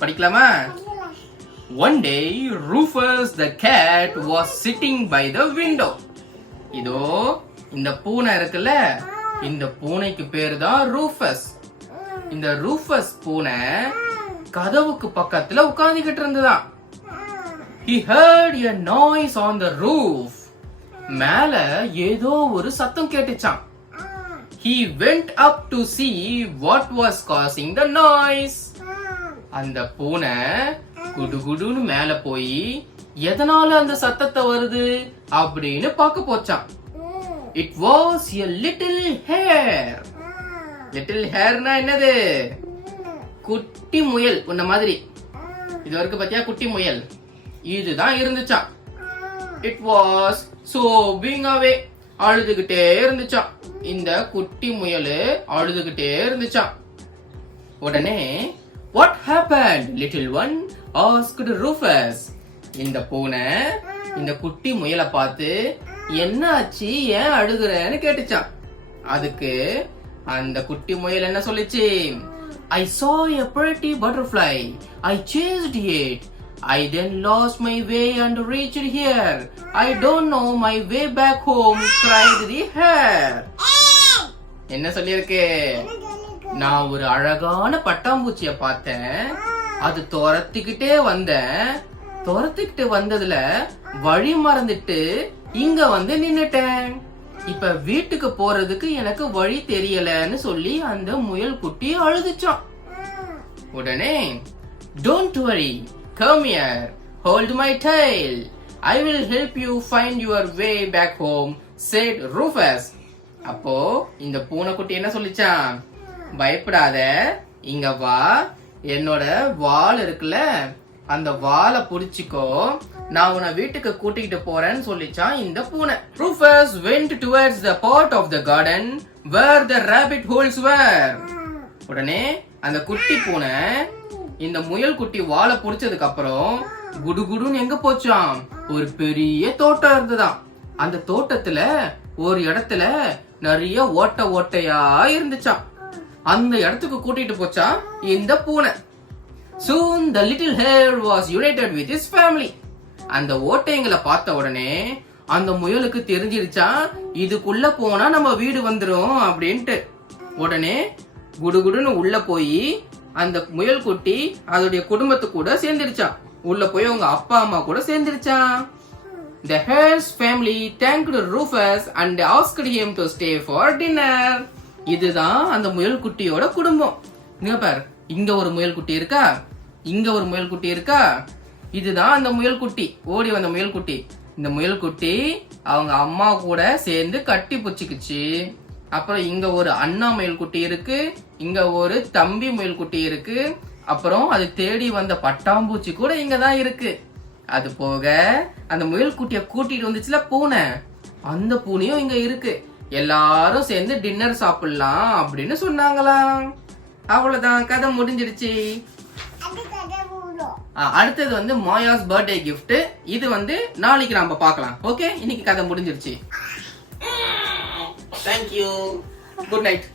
படிக்கலாமா? One day Rufus the cat was sitting by the window. இதோ இந்த பூனை இருக்குல்ல, இந்த பூனைக்கு பேரு தான் ரூஃபஸ். இந்த ரூஃபஸ் பூனை கதவுக்கு பக்கத்துல உட்கார்ந்துகிட்டு இருந்ததாம். He heard a noise on the roof. மேல ஏதோ ஒரு சத்தம் கேட்டுச்சாம். He went up to see what was causing the noise. அந்த பூனை குடுகுடுன்னு மேல போய் எதனால அந்த சத்தத்தை வருது அப்படின்னு பார்க்க போச்சாம். It was a little hare. Little hareனா என்னது? குட்டி முயல். உன்ன மாதிரி இது வரைக்கும் பாத்தியா குட்டி முயல்? இதுதான் இருந்துச்சாம். It was sobbing away. அழுதுகிட்டே இருந்துச்சாம். இந்த குட்டி முயல் அழுதுகிட்டே இருந்துச்சாம். உடனே What happened, little one? asked Rufus. இந்த பூனை இந்த குட்டி முயலை பார்த்து என்ன ஆச்சு, ஏன் அழுகுறன்னு கேட்டுச்சான். அதுக்கு அந்த குட்டி முயல் என்ன சொல்லிச்சு? I saw a pretty butterfly. I chased it. I then lost my way and reached here. I don't know my way back home, cried the hare. என்ன சொல்லிருக்கு? நான் ஒரு அழகான பட்டாம்பூச்சிய பார்த்தேன், அது துரத்திக்கிட்டே வந்தேன், துரத்திக்கிட்டு வந்ததுல வழி மறந்துட்டு இங்க வந்து நின்னுட்டேன். இப்ப வீட்டுக்கு போறதுக்கு எனக்கு வழி தெரியலன்னு சொல்லி அந்த முயல் குட்டி அழுதுச்சான். உடனே Don't worry, come here, hold my tail. I will help you find your way back home, said Rufus. அப்போ இந்த பூனைக்குட்டி என்ன சொல்லிச்சான்? பயப்படாத, இங்க வா, என்னோட வால் இருக்குல்ல, அந்த வாலை புடிச்சுக்கோ, நான் உன்னை வீட்டுக்கு கூட்டிட்டு போறேன்னு சொல்லிச்சான் இந்த பூனை. Rufus went towards the part of the garden where the rabbit holes were. உடனே அந்த குட்டி பூனை இந்த முயல் குட்டி வாலை புடிச்சதுக்கு அப்புறம் குடுகுடுன்னு எங்க போச்சாம்? ஒரு பெரிய தோட்டம் இருந்துதான். அந்த தோட்டத்துல ஒரு இடத்துல நிறைய ஓட்ட ஓட்டையா இருந்துச்சாம். அந்த இடத்துக்கு கூட்டிட்டு போச்சா இந்த பூனை. Soon the little hare was united with his family. அந்த ஓட்டைங்களை பார்த்த உடனே அந்த முயலுக்கு தெரிஞ்சிருச்சா இதுக்குள்ள போனா நம்ம வீடு வந்துரும் அப்படின்ட்டு. உடனே குடுகுடுன்னு உள்ள போய் அந்த முயல் குட்டி அதோடைய குடும்பத்து கூட சேர்ந்துருச்சா. உள்ள போய் அவங்க அப்பா அம்மா கூட சேர்ந்துருச்சா. The hare's family thanked Rufus and asked him to stay for dinner. இதுதான் அந்த முயல் குட்டியோட குடும்பம். இங்க பாரு, இங்க ஒரு முயல் குட்டி இருக்கா, இங்க ஒரு முயல் குட்டி இருக்கா. இதுதான் அந்த முயல் குட்டி, ஓடி வந்த முயல் குட்டி. இந்த முயல் குட்டி அவங்க அம்மா கூட சேர்ந்து கட்டி புச்சிக்குச்சு. அப்புறம் இங்க ஒரு அண்ணா முயல் குட்டி இருக்கு, இங்க ஒரு தம்பி முயல் குட்டி இருக்கு, அப்புறம் அது தேடி வந்த பட்டாம்பூச்சி கூட இங்கதான் இருக்கு. அது போக அந்த முயல் குட்டிய கூட்டிட்டு வந்துச்சுல பூனை, அந்த பூனையும் இங்க இருக்கு. எல்லாரும் சேர்ந்து டின்னர் சாப்பிடலாம் அப்படின்னு சொன்னாங்களாம். அவ்வளவுதான், கதை முடிஞ்சிருச்சு. அடுத்தது வந்து மாயாஸ் பர்த்டே கிஃப்ட். இது வந்து நாளைக்கு நாம பார்க்கலாம். ஓகே, இன்னைக்கு கதை முடிஞ்சிருச்சு. Thank you, good night.